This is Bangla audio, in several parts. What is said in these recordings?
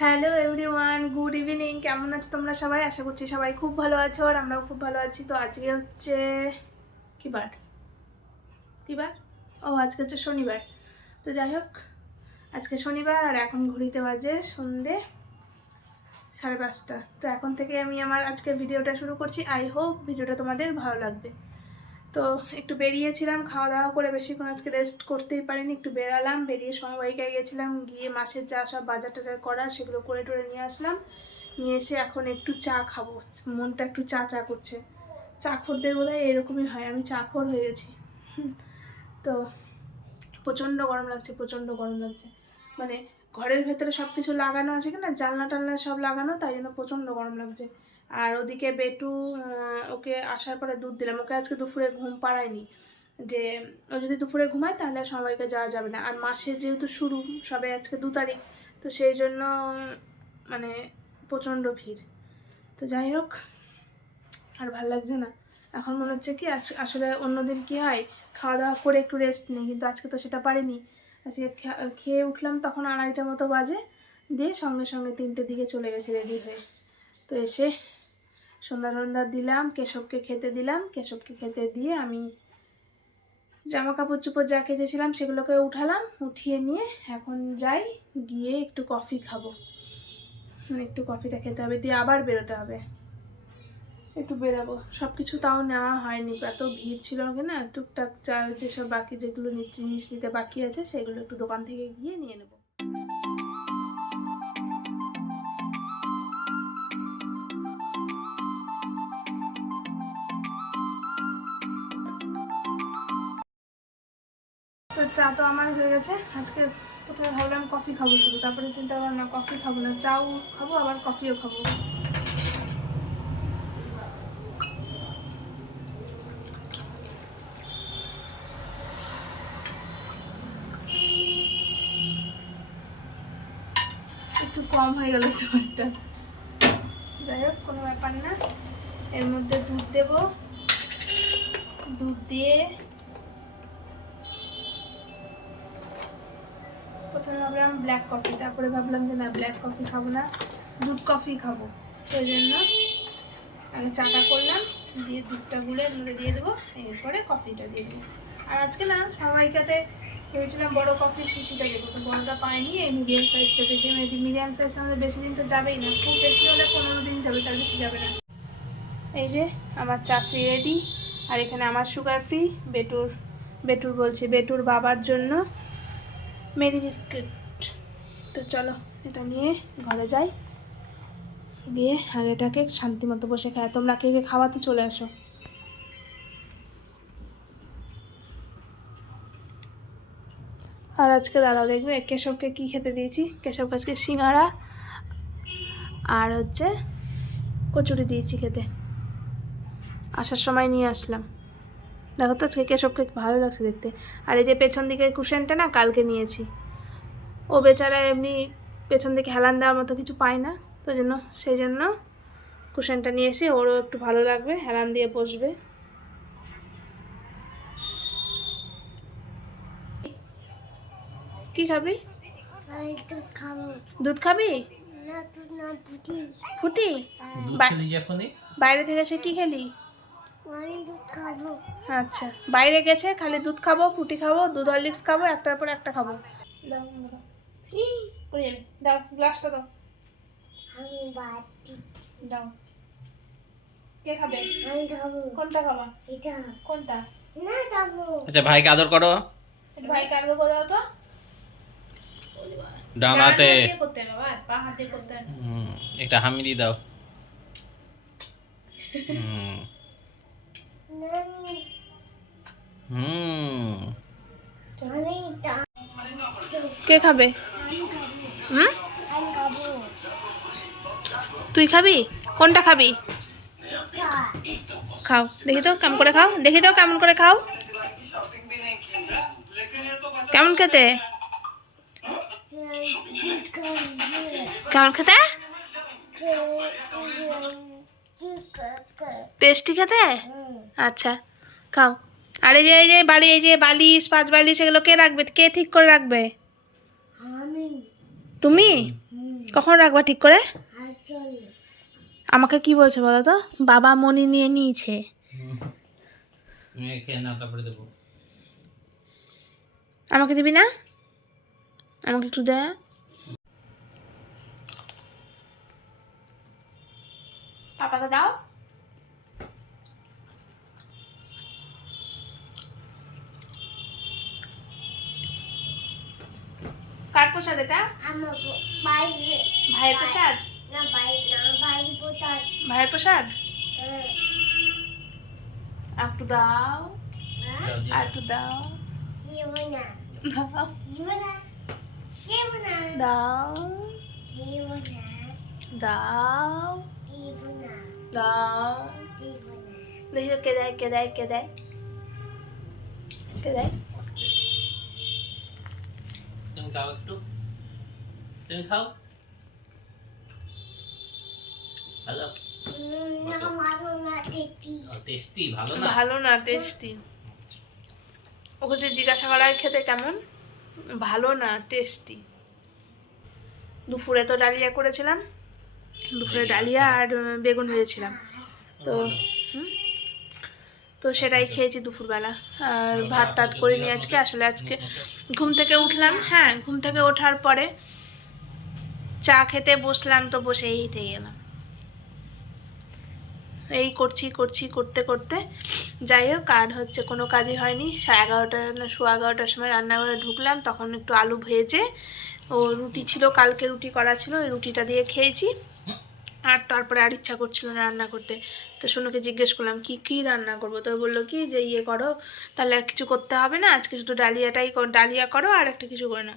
Hello everyone, good evening. কেমন আছো তোমরা সবাই? আশা করছি সবাই খুব ভালো আছো আর আমরাও খুব ভালো আছি। তো আজকে হচ্ছে কী বার? আজকে হচ্ছে শনিবার। তো যাই হোক, আজকে শনিবার আর এখন ঘড়িতে বাজে সন্ধে 5:30। তো এখন থেকে আমি আমার আজকের ভিডিওটা শুরু করছি। আই হোপ ভিডিওটা তোমাদের ভালো লাগবে। তো একটু বেরিয়েছিলাম, খাওয়া দাওয়া করে বেশিক্ষণ আজকে রেস্ট করতেই পারিনি। একটু বেরালাম, বেরিয়ে সমবায়িকায় গেছিলাম, গিয়ে মাসের যা সব বাজার টাজার করার সেগুলো করে টোরে নিয়ে আসলাম। নিয়ে এসে এখন একটু চা খাবো, মনটা একটু চা চা করছে। চা খোরদের বোধহয় এরকমই হয়, আমি চা খোর হয়ে গেছি। তো প্রচণ্ড গরম লাগছে, প্রচণ্ড গরম লাগছে। মানে ঘরের ভেতরে সব কিছু লাগানো আছে কিনা, জানলা টালনা সব লাগানো, তাই জন্য প্রচণ্ড গরম লাগছে। আর ওদিকে বেটু, ওকে আসার পরে দুধ দিলাম। ওকে আজকে দুপুরে ঘুম পাড়ায়নি, যে ও যদি দুপুরে ঘুমায় তাহলে সবাইকে যাওয়া যাবে না। আর মাসে যেহেতু শুরু, সবে আজকে 2 তারিখ, তো সেই জন্য মানে প্রচণ্ড ভিড়। তো যাই হোক, আর ভাল লাগছে না। এখন মনে হচ্ছে কি আসলে অন্যদিন কি হয়, খাওয়া দাওয়া করে একটু রেস্ট নিই, কিন্তু আজকে তো সেটা পারিনি। আজকে খেয়ে উঠলাম তখন 2:30টার মতো বাজে, দিয়ে সঙ্গে সঙ্গে 3টের দিকে চলে গেছে রেডি হয়ে। তো এসে সন্ধ্যা দিলাম, কেশবকে খেতে দিলাম। কেশবকে খেতে দিয়ে আমি জামা কাপড় চোপড় যা কেচেছিলাম সেগুলোকে উঠালাম, উঠিয়ে নিয়ে এখন যাই, গিয়ে একটু কফি খাবো। একটু কফিটা খেতে হবে, দিয়ে আবার বেরোতে হবে, একটু বেরাবো। সব কিছু তাও নেওয়া হয়নি, এত ভিড় ছিল না। টুকটাক যা যেসব বাকি যেগুলো জিনিস নিতে বাকি আছে সেগুলো একটু দোকান থেকে গিয়ে নিয়ে নেবো। তো চা তো আমার হয়ে গেছে। আজকে প্রথমে ভাবলাম কফি খাবো শুধু, তারপরে চিন্তা করলাম না, কফি খাবো না, চাও খাবো আবার কফিও খাবো। একটু কম হয়ে গেল চাটা, যাই হোক কোনো ব্যাপার না। এর মধ্যে দুধ দেব, দুধ দিয়ে প্রথমে ভাবলাম ব্ল্যাক কফি, তারপরে ভাবলাম যে না, ব্ল্যাক কফি খাবো না, দুধ কফি খাবো। সেই জন্য আগে চাটা করলাম, দিয়ে দুধটা গুলে এর মধ্যে দিয়ে দেবো, এরপরে কফিটা দিয়ে দেবো। আর আজকে না সবাইকাতে ভেবেছিলাম বড়ো কফির শিশিটা দেবো, তো বড়োটা পাইনি, এই মিডিয়াম সাইজটা পেয়েছি। মিডিয়াম সাইজটা আমাদের বেশি দিন তো যাবেই না, খুব বেশি হলে 15 দিন যাবে, তার বেশি যাবে না। এই যে আমার চা ফ্রি রেডি, আর এখানে আমার সুগার ফ্রি বেটুর বাবার জন্য মেরি বিস্কিট। তো চলো এটা নিয়ে ঘরে যাই, গিয়ে আগেটাকে শান্তি মতো বসে খায়। তোমরা কে কে খাওয়াতে চলে আসো। আর আজকে দাঁড়াও দেখবে কেশবকে কি খেতে দিয়েছি। কেশবকে আজকে সিঙ্গারা আর হচ্ছে কচুরি দিয়েছি খেতে, আসার সময় নিয়ে আসলাম। দেখো তো আজকে কেশবকে ভালো লাগছে দেখতে। আর এই যে পেছন দিকে কুশনটা না কালকে নিয়েছি, ও বেচারা এমনি পেছন দিকে হেলান দেওয়ার মতো কিছু পায় না, তো সেই জন্য কুশনটা নিয়ে এসে ওরও একটু ভালো লাগবে, হেলান দিয়ে বসবে। কি খাবি? দুধ খাবি? ফুটি? বাইরে থেকে সে কি খেলি? আচ্ছা, বাইরে গেছে, খালি দুধ খাবো, ফুটি খাবো, দুধ হরলিক্স খাবো, একটার পর একটা খাবো। দাও দাও গ্লাসটা দাও, দাও। কে খাবে? কোনটা খাবা? কোনটা? আচ্ছা ভাইকে আদর করো, ভাইকে আদর করে দাও তো। ডান হাতে করতে হবে বাবা, পা হাতে করতে হবে। একটা হামি দিয়ে দাও। কে খাবে? তুই খাবি? কোনটা খাবি? খাও দেখি তো কেমন করে খাও, দেখি তো কেমন করে খাও, কেমন খেতে, কেমন খেতে, টেস্টি খেতে। আচ্ছা খাও। আর এই যে বালিশ 5 বালিশ এগুলো কে রাখবে, কে ঠিক করে রাখবে? তুমি? কখন রাখবা ঠিক করে? আমাকে কি বলছে বলো তো? বাবা মনি নিয়ে নিয়েছে। তুমি খেয়ে নাও, তারপরে দেবো। আমাকে দিবি না? আমাকে একটু দে। পাপাকে দাও। কার প্রসাদ এটা? ভাইয়ের প্রসাদ? ভাইয়ের প্রসাদ? একটু দাও, আর একটু দাও। দাও দাও দাও। দেখি কে দেয়, কে দেয়, কে দেয়, কে দেয়? তুমি খাও একটু, তুমি খাও। ভালো টেস্টি? ভালো না? ভালো না, টেস্টি। ওকে যে জিজ্ঞাসা করা হয় খেতে কেমন, ভালো না টেস্টি। দুপুরে তো ডালিয়া করেছিলাম, দুপুরে ডালিয়া আর বেগুন ভেজেছিলাম, তো তো সেটাই খেয়েছি দুপুরবেলা। আর ভাত টাত করিনি আজকে। আসলে আজকে ঘুম থেকে উঠলাম, হ্যাঁ ঘুম থেকে ওঠার পরে চা খেতে বসলাম, তো বসেই থেকে গেলাম। এই করছি করছি করতে করতে যাই হোক, আর হচ্ছে কোনো কাজই হয়নি। 11:30 না 11:15 সময় রান্নাঘরে ঢুকলাম, তখন একটু আলু ভেজে, ও রুটি ছিল, কালকে রুটি করা ছিল, ওই রুটিটা দিয়ে খেয়েছি। আর তারপরে আর ইচ্ছা করছিল না রান্না করতে। তো সোনুকে জিজ্ঞেস করলাম কি কি রান্না করবো, তো বললো কি যে ইয়ে করো, তাহলে আর কিছু করতে হবে না, আজকে শুধু ডালিয়া করো আর একটা কিছু করে না।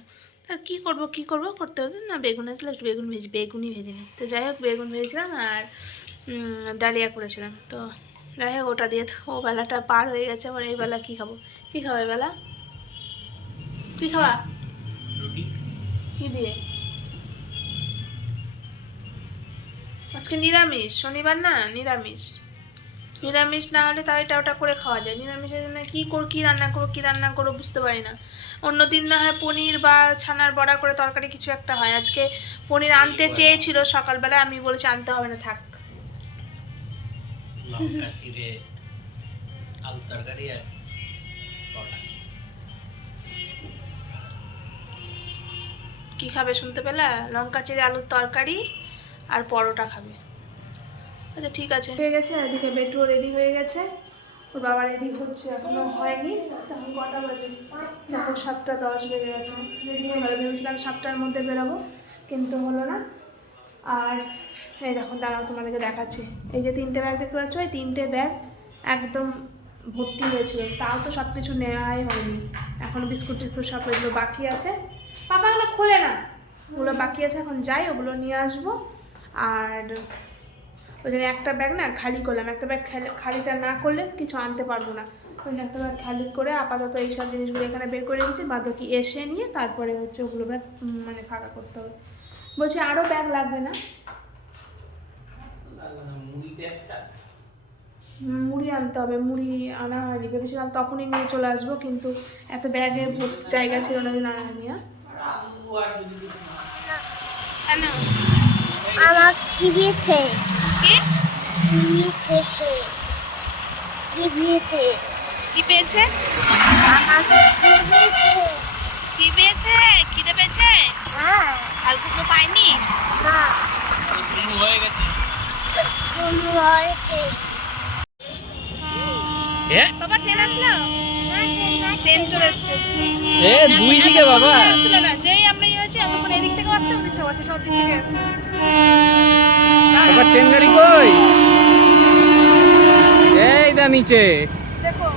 আর কী করবো কী করবো করতে হতে না, বেগুন আসলে একটু বেগুনই ভেজে নিই। তো যাই হোক বেগুন ভেজেছিলাম আর ডালিয়া করেছিলাম। তো যাই হোক ওটা দিয়ে তো ও বেলাটা পার হয়ে গেছে। আবার এই বেলা কী খাবো? কী খাবো এই বেলা? কী খাওয়া? রুটি। কী দিয়ে? আজকে নিরামিষ, শনিবার না, নিরামিষ। নিরামিষ না হলে তাও এটা ওটা করে খাওয়া যায়, নিরামিষের জন্য কী রান্না করবো বুঝতে পারি না। অন্য দিন না হয় পনির বা ছানার বড়া করে তরকারি কিছু একটা হয়। আজকে পনির আনতে চেয়েছিল সকালবেলা, আমি বলেছি আনতে হবে না, থাক। লঙ্কা চিড়ে আলু তরকারি আর পরোটা। কি খাবে শুনতে পেলা? লঙ্কা চিড়ে আলুর তরকারি আর পরোটা খাবে। আচ্ছা ঠিক আছে, হয়ে গেছে। এদিকে বেটুও রেডি হয়ে গেছে, ওর বাবা রেডি হচ্ছে, এখনো হয়নি। তখন কটা বাজে? দেখো 7:10 বেজে গেছে। রেডি হয়ে গেল, ভেবেছিলাম 7টার মধ্যে বেরোবো, কিন্তু হলো না। আর এই দেখো দাঁড়াও তোমাদেরকে দেখাচ্ছি, এই যে 3টে ব্যাগ দেখতে পাচ্ছ, এই 3টে ব্যাগ একদম ভর্তি হয়েছিল, তাও তো সব কিছু নেওয়াই হয়নি। এখন বিস্কুট টিস্কুট সব এগুলো বাকি আছে। বাবা ওগুলো খোলে না, ওগুলো বাকি আছে, এখন যাই ওগুলো নিয়ে আসবো। আর ওই জন্য একটা ব্যাগ না খালি করলাম, একটা ব্যাগ খালিটা না করলে কিছু আনতে পারবো না। ওই জন্য একটা ব্যাগ খালি করে আপাতত এইসব জিনিসগুলো এখানে বের করে রেখেছি, বাদ বাকি এসে নিয়ে তারপরে হচ্ছে ওগুলো ব্যাগ মানে ফাঁকা করতে হবে। বলছি আরও ব্যাগ লাগবে না? মুড়ি আনতে হবে, মুড়ি আনা হয়নি, ভেবেছিলাম তখনই নিয়ে চলে আসবো, কিন্তু এত ব্যাগের জায়গা ছিল না, আনা হয়নি। আমার টিভিতে কি পেয়েছে? আমার টিভিতে কি পেয়েছে? খিদে পেয়েছে? আর কোনো পাইনি? না হয়ে গেছে। হয়েছে বাবা ট্রেন আসলো, ট্রেন চলে এসছে। দুই দিকে বাবা আসছিল না, যেই আমরা ইয়ে হয়েছি এতক্ষণ এদিক থেকেও আসছে, ওদিক থেকেও আসছে, সব দিক থেকে আসছে। বাবা ট্রেন গাড়ি কই? এই দা নিচে দেখো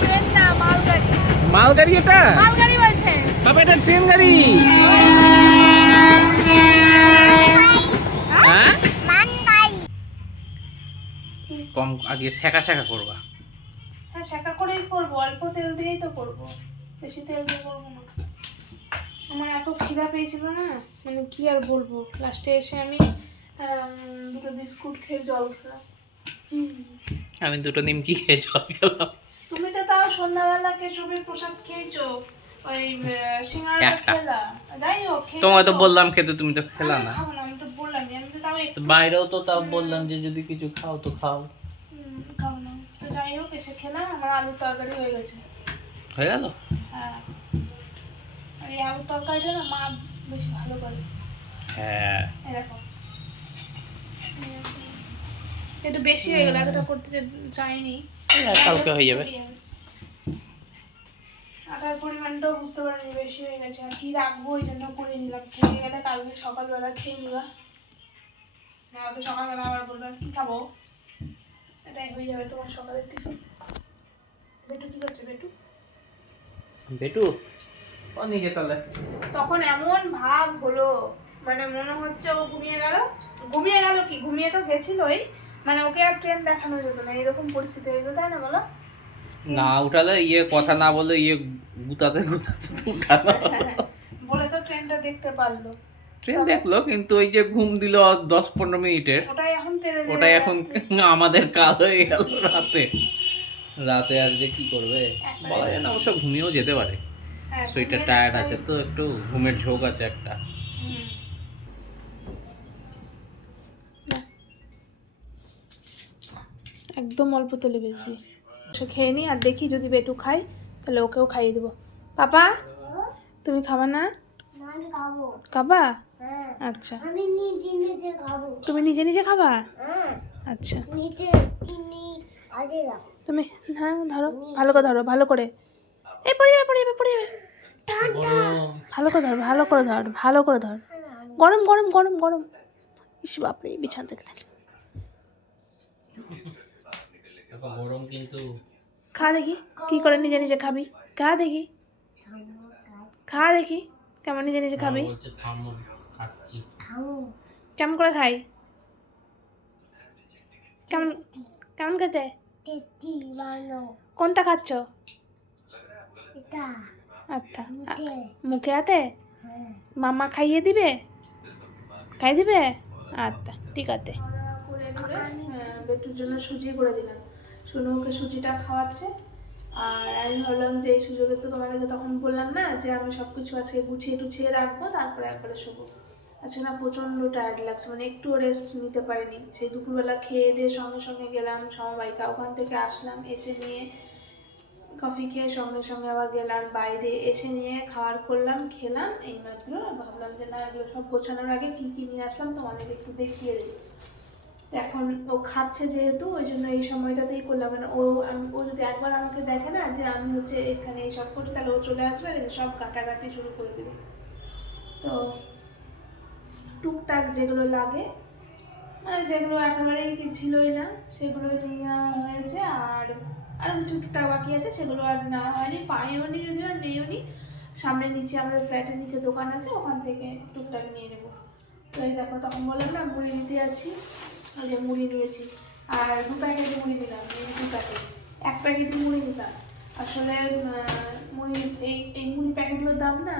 ট্রেন না মালগাড়ি। মালগাড়ি? এটা মালগাড়ি বলছে বাবা, এটা ট্রেন গাড়ি। হ্যাঁ কম আজকে শেখা করবা? হ্যাঁ শাঁকা করেই করবো, অল্প তেল দিয়েই তো করবো, বেশি তেল দিয়ে করবো না। আমার এত খিদা পেয়েছিল না, মানে কি আর বলবো। লাস্টে এসে আমি দুটো বিস্কুট খেয়ে জল খেলাম। আমি দুটো নিমকি খেয়ে জল খেলাম। তুমি তো তাও সন্ধ্যাবেলা কেশবের প্রসাদ খেয়েছো, ওই সিঙ্গাড়া একটা। খেলা, যাই হোক খেয়েছো তোমায় তো বললাম খেতে, তুমি তো খেলা না। খাবো না, আমি তো বললাম আমি তো তাও তো বাইরেও তো তাও বললাম যে যদি কিছু খাও তো খাও। খাবো না, তো যাই হোক এসে খেলাম, আমার আলুর তরকারি হয়ে গেছে। হয়ে গেল। হ্যাঁ, আর এই আলুর তরকারিটা না মা বেশি ভালো করে। হ্যাঁ, এরকম একটু বেশি হয়ে গেল, এতটা করতে চাইনি। কালকে হয়ে যাবে। আটার পরিমাণটাও বুঝতে পারিনি বেশি হয়ে গেছে, আর কি রাখবো ওই জন্য করে নিলাম। খেয়ে গেলে কালকে সকালবেলা খেয়ে নিবা, না তো সকালবেলা আবার বললাম কি খাবো, এটাই হয়ে যাবে তোমার সকালের টিফিন। বেটু কি করছে? বেটু বেটু ও নিচে তাহলে। তখন এমন ভাব হলো, মানে মনে হচ্ছে ও ঘুমিয়ে গেল। ঘুমিয়ে গেল কি, ঘুমিয়ে তো গেছিলই, মানে ওকে আর ট্রেন দেখানো যেত না, এরকম পরিস্থিতি হয়ে যেত, তাই না বলো? না উঠালে কথা না বলে গুতাতে গুতাতে উঠানো। বলে তো ট্রেনটা দেখতে পারলো। ট্রেন দেখলো, কিন্তু ওই যে ঘুম দিল 10-15 মিনিটের, ওটাই এখন টেনে দেবে ওটাই এখন আমাদের কাল হয়ে গেল রাতে। রাতে আর যে কি করবে বলা যায় না, অবশ্য ঘুমিয়েও যেতে পারে। হ্যাঁ, শরীরটা ঘুমিয়ে টায়ার্ড দেখতে আছে তো, একটু ঘুমের ঝোঁক আছে একটা। হুম। একদম অল্প তেলে বেশি সে খেয়ে নি, আর দেখি যদি বেটু খাই তাহলে ওকেও খাইয়ে দেবো। পাপা তুমি খাবা না? আমি খাবো। খাবা? হ্যাঁ, আচ্ছা, আমি নিজে নিজে খাবো। তুমি নিজে নিজে খাবা? হ্যাঁ, আচ্ছা, নিজে চিনি আগে দাও। তুমি হ্যাঁ ধরো, ভালো করে ধরো, ভালো করে। এই পড়ে যাবে, পড়ে যাবে, পড়ে যাবে। ভালো করে ধর, ভালো করে ধর, ভালো করে ধর। গরম গরম গরম গরম। ইস বাপরে, বিছানা থেকে থাকলে গরম কিন্তু। খা দেখি কি করে নিজে নিজে খাবি, খা দেখি, খা দেখি কেমন নিজে নিজে খাবি। খাবো। কেমন করে খাই, কেমন কেমন খেতে? টেটি বানো। কোনটা খাচ্ছ? এটা আচ্ছা, মুখে। মুখে হাতে হ্যাঁ। মামা খাইয়ে দিবে, খাই দিবে? আচ্ছা ঠিক আছে। বেটুর জন্য সুজি করে দিলাম, শুনে ওকে সুজিটা খাওয়াচ্ছে। আর আমি ভাবলাম যে এই সুযোগে তো তোমাদেরকে তখন বললাম না যে আমি সব কিছু আজকে গুছিয়ে টুছিয়ে রাখবো, তারপরে একবারে শোবো। আজকে না প্রচণ্ড টায়ার্ড লাগছে, মানে একটু রেস্ট নিতে পারিনি। সেই দুপুরবেলা খেয়ে দিয়ে সঙ্গে সঙ্গে গেলাম সমবায়িকা, ওখান থেকে আসলাম, এসে নিয়ে কফি খেয়ে সঙ্গে সঙ্গে আবার গেলাম বাইরে, এসে নিয়ে খাওয়ার করলাম, খেলাম এইমাত্র। ভাবলাম যে না এগুলো সব গোছানোর আগে কী কী নিয়ে আসলাম তোমাদেরকে একটু দেখিয়ে দিই। এখন ও খাচ্ছে যেহেতু ওই জন্য এই সময়টাতেই করলাম, মানে ও যদি একবার আমাকে দেখে না যে আমি হচ্ছে এখানে এইসব করছি, তাহলে ও চলে আসবে আর সব কাটাকাটি শুরু করে দেবে। তো টুকটাক যেগুলো লাগে, মানে যেগুলো একেবারেই কি ছিলই না সেগুলো নেওয়া হয়েছে, আর আরও কিছু টুকটাক বাকি আছে সেগুলো আর নেওয়া হয়নি, পাইও নি যদি আর নেইও নি। সামনে নিচে আমাদের ফ্ল্যাটের নিচে দোকান আছে, ওখান থেকে টুকটাক নিয়ে নেবো। তো এই দেখো তখন বললাম না মুড়ি নিতে যাচ্ছি, ওই যে মুড়ি নিয়েছি, আর 2 প্যাকেট মুড়ি নিলাম, এই 2 প্যাকেট, 1 প্যাকেট মুড়ি নিলাম। আসলে মুড়ি এই মুড়ি প্যাকেটগুলোর দাম না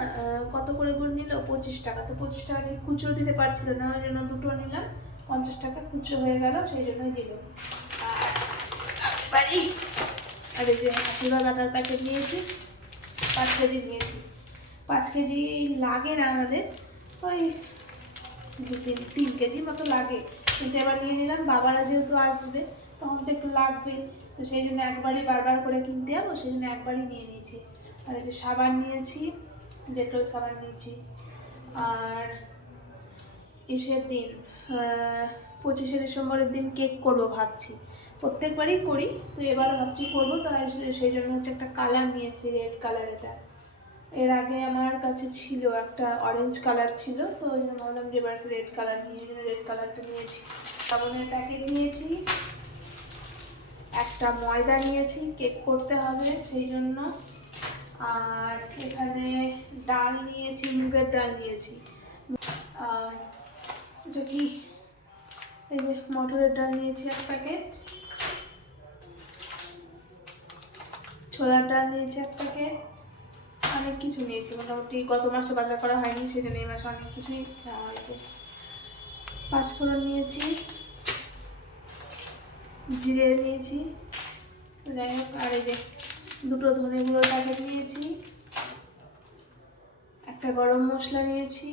কত করে নিল 25 টাকা, তো 25 টাকা দিয়ে খুচরো দিতে পারছিল না, ওই জন্য 2টো নিলাম, 50 টাকা খুচরো হয়ে গেল, সেই জন্যই দিল। আর এই যে আশীর্বাদ আটার প্যাকেট নিয়েছি, 5 কেজি নিয়েছি। 5 কেজি লাগে না আমাদের, ওই 3 কেজি মতো লাগে, কিন্তু এবার নিয়ে নিলাম, বাবারা যেহেতু আসবে তখন তো একটু লাগবে, তো সেই জন্য একবারই বারবার করে কিনতে যাবো, সেই জন্য একবারই নিয়ে নিয়েছি। আর এই যে সাবান নিয়েছি, ডেটল সাবান নিয়েছি। আর ইসের দিন 25শে ডিসেম্বরের দিন কেক করবো ভাবছি, প্রত্যেকবারই করি, তো এবার ভাবছি করবো, তো সেই জন্য হচ্ছে একটা কালার নিয়েছি, রেড কালার। এটা এর আগে আমার কাছে ছিল একটা অরেঞ্জ কালার ছিল, তো ওই জন্য ভাবলাম যে এবার একটু রেড কালার নিয়ে, রেড কালারটা নিয়েছি। সাবানের প্যাকেট নিয়েছি, একটা ময়দা নিয়েছি, কেক করতে হবে সেই জন্য। আর এখানে ডাল নিয়েছি, মুগের ডাল নিয়েছি। আর এটা কি, এই যে মটরের ডাল নিয়েছি 1 প্যাকেট, ছোলার ডাল নিয়েছি 1 প্যাকেট, অনেক কিছু নিয়েছি, মোটামুটি গত মাসে বাজার করা হয়নি সেজন্য এই মাসে অনেক কিছুই নেওয়া হয়েছে। 5 ফোড়ন নিয়েছি, জিরে নিয়েছি, যাই হোক। আর এই যে দুটো ধনে গুঁড়োর প্যাকেট নিয়েছি, একটা গরম মশলা নিয়েছি,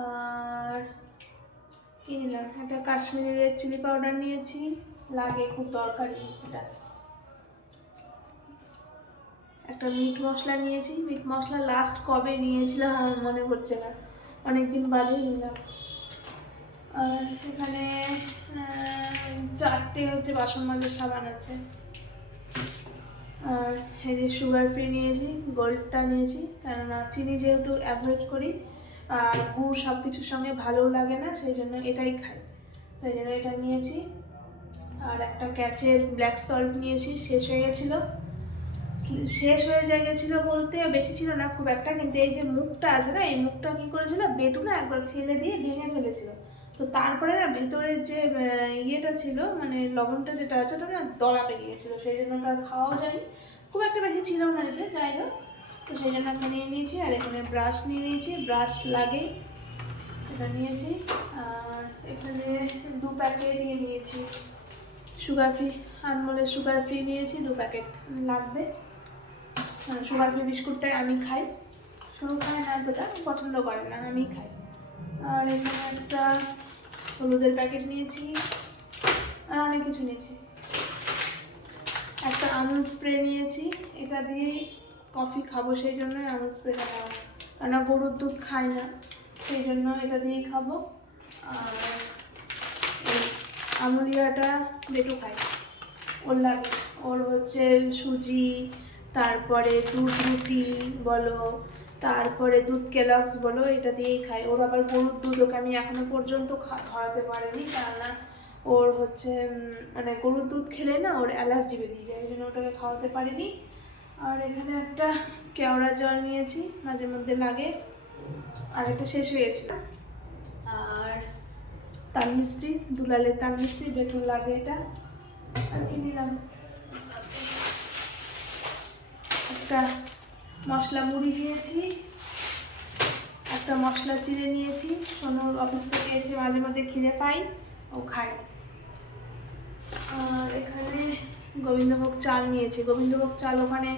আর কি নিলাম, একটা কাশ্মীরি রেড চিলি পাউডার নিয়েছি, লাগে খুব দরকারি এটা। একটা মিট মশলা নিয়েছি, মিট মশলা লাস্ট কবে নিয়েছিলাম আমার মনে পড়ছে না, অনেকদিন বাদেই নিলাম। আর এখানে 4টে হচ্ছে বাসন মাজার সাবান আছে। আর এই যে সুগার ফ্রি নিয়েছি, গোল্ডটা নিয়েছি, কেননা চিনি যেহেতু অ্যাভয়েড করি আর গুড় সব কিছুর সঙ্গে ভালোও লাগে না, সেই জন্য এটাই খাই, সেই জন্য এটা নিয়েছি। আর একটা ক্যাচের ব্ল্যাক সল্ট নিয়েছি, শেষ হয়ে গেছিলো বলতে বেশি ছিল না খুব একটা, কিন্তু এই যে মুখটা আছে না, এই মুখটা কী করেছিল বেটু না একবার ফেলে দিয়ে ভেঙে ফেলেছিল। তো তারপরে না ভেতরের যে ইয়েটা ছিল মানে লবণটা যেটা আছে ওটা না দলা বেরিয়েছিল, সেই জন্য ওটা খাওয়াও যায়নি, খুব একটা বেশি ছিল না এতে, যাই হোক। তো সেই জন্য একটা নিয়ে নিয়েছি। আর এখানে ব্রাশ নিয়ে নিয়েছি, ব্রাশ লাগে, এটা নিয়েছি। আর এখানে 2 প্যাকেট দিয়ে নিয়েছি সুগার ফ্রি, আনমোলের সুগার ফ্রি নিয়েছি, 2 প্যাকেট লাগবে। সুগার ফ্রি বিস্কুটটাই আমি খাই, শুরু খায় না ওটা পছন্দ করে না, আমি খাই। আর এখানে একটা হলুদের প্যাকেট নিয়েছি, আর অনেক কিছু নিয়েছি। একটা আমুল স্প্রে নিয়েছি, এটা দিয়েই কফি খাবো, সেই জন্যই আমুল স্প্রেটা নেওয়া, কেননা গরুর দুধ খাই না, সেই জন্য এটা দিয়েই খাবো। আর এই আমুলিয়াটা বেটু খাই, ওর লাগে, ওর হচ্ছে সুজি, তারপরে দুধ রুটি বলো, তারপরে দুধ কেলগস বলো, এটা দিয়েই খাই। ওর আবার গরুর দুধ ওকে আমি এখনো পর্যন্ত ধরাতে পারিনি, কেননা ওর হচ্ছে মানে গরুর দুধ খেলে না ওর অ্যালার্জি বেরিয়ে যায়, ওই জন্য ওটাকে খাওয়াতে পারিনি। আর এখানে একটা কেওড়া জল নিয়েছি, মাঝে মধ্যে লাগে, আর একটা শেষ হয়ে গেছিল। আর তাল মিস্ত্রি, দুলালের তাল মিস্ত্রি, বেটুর লাগে এটা। আর কি নিলাম, একটা মশলা মুড়ি নিয়েছি, একটা মশলা চিড়ে নিয়েছি, সোনুর অফিস থেকে এসে মাঝে মধ্যে খিদে পাই, ও খায়। আর এখানে গোবিন্দভোগ চাল নিয়েছি, গোবিন্দভোগ চাল ওখানে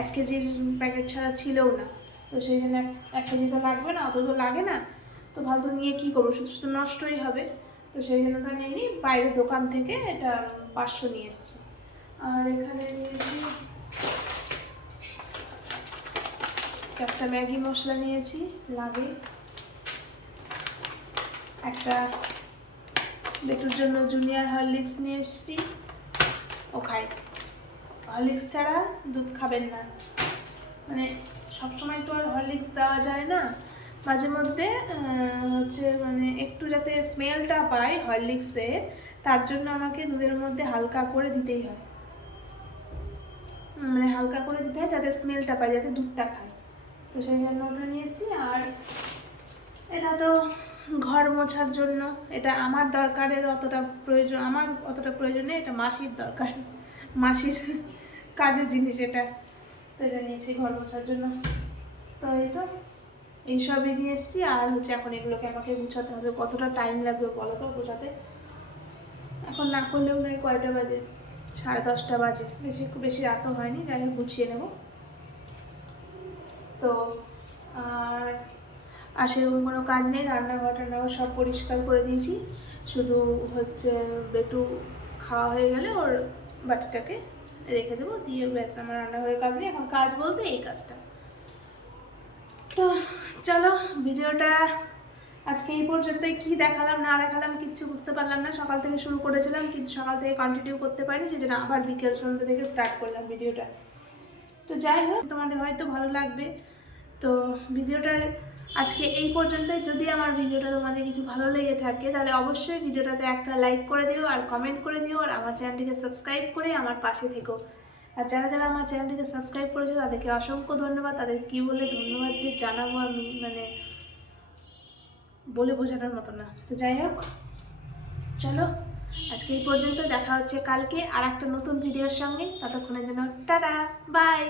1 কেজির প্যাকেট ছাড়া ছিলও না, তো সেই জন্য 1 কেজি তো লাগবে না, অত তো লাগে না, তো ভালো নিয়ে কী করবো, শুধু শুধু নষ্টই হবে, তো সেই জন্য ওটা নিয়ে নিই, বাইরের দোকান থেকে এটা 500 নিয়ে এসেছি। আর এখানে নিয়েছি 4টা ম্যাগি মশলা নিয়েছি, লাগে। একটা বেটুর জন্য জুনিয়র হরলিক্স নিয়ে এসেছি, ও খাই, হরলিক্স ছাড়া দুধ খাবেন না, মানে সবসময় তো আর হরলিক্স দেওয়া যায় না, মাঝে মধ্যে হচ্ছে মানে একটু যাতে স্মেলটা পায় হরলিক্সের, তার জন্য আমাকে দুধের মধ্যে হালকা করে দিতেই হয়, মানে হালকা করে দিতে হয় যাতে স্মেলটা পায়, যাতে দুধটা খায়, তো সেই জন্য ওটা নিয়ে এসেছি। আর এটা তো ঘর মোছার জন্য, এটা আমার দরকারের অতটা প্রয়োজন, আমার অতটা প্রয়োজন নেই, এটা মাসির দরকার, মাসির কাজের জিনিস এটা, তো এটা নিয়ে এসেছি ঘর মোছার জন্য। তো এই তো এইসবই নিয়ে এসেছি। আর হচ্ছে এখন এগুলোকে আমাকে গুছাতে হবে, কতটা টাইম লাগবে বলো তো গোছাতে, এখন না করলেও নয়, কয়টা বাজে, 10:30 বাজে, বেশি রাতও হয়নি, যাই হোক গুছিয়ে নেব। তো আর সেরকম কোনো কাজ নেই, রান্নাঘর টান্নাঘর সব পরিষ্কার করে দিয়েছি, শুধু হচ্ছে বেটু খাওয়া হয়ে গেলে ওর বাটিটাকে রেখে দেবো, দিয়ে ব্যাস আমার রান্নাঘরের কাজ নেই, এখন কাজ বলতে এই কাজটা। তো চলো ভিডিওটা আজকে এই পর্যন্তই, কি দেখালাম না দেখালাম কিচ্ছু বুঝতে পারলাম না, সকাল থেকে শুরু করেছিলাম কিন্তু সকাল থেকে কন্টিনিউ করতে পারিনি, সেই জন্য আবার বিকেল সন্ধ্যা থেকে স্টার্ট করলাম ভিডিওটা। তো যাই হোক তোমাদের হয়তো ভালো লাগবে। তো ভিডিওটা আজকে এই পর্যন্তই, যদি আমার ভিডিওটা তোমাদের কিছু ভালো লেগে থাকে তাহলে অবশ্যই ভিডিওটাতে একটা লাইক করে দিও, আর কমেন্ট করে দিও, আর আমার চ্যানেলটিকে সাবস্ক্রাইব করে আমার পাশে থেকো। আর যারা যারা আমার চ্যানেলটিকে সাবস্ক্রাইব করেছো তাদেরকে অসংখ্য ধন্যবাদ, তাদের কী বলে ধন্যবাদ যে জানাবো আমি, মানে বলে বোঝানোর মতো না। তো যাই হোক চলো আজকে এই পর্যন্ত, দেখা হচ্ছে কালকে আর একটা নতুন ভিডিওর সঙ্গে, ততক্ষণের জন্য টাটা বাই।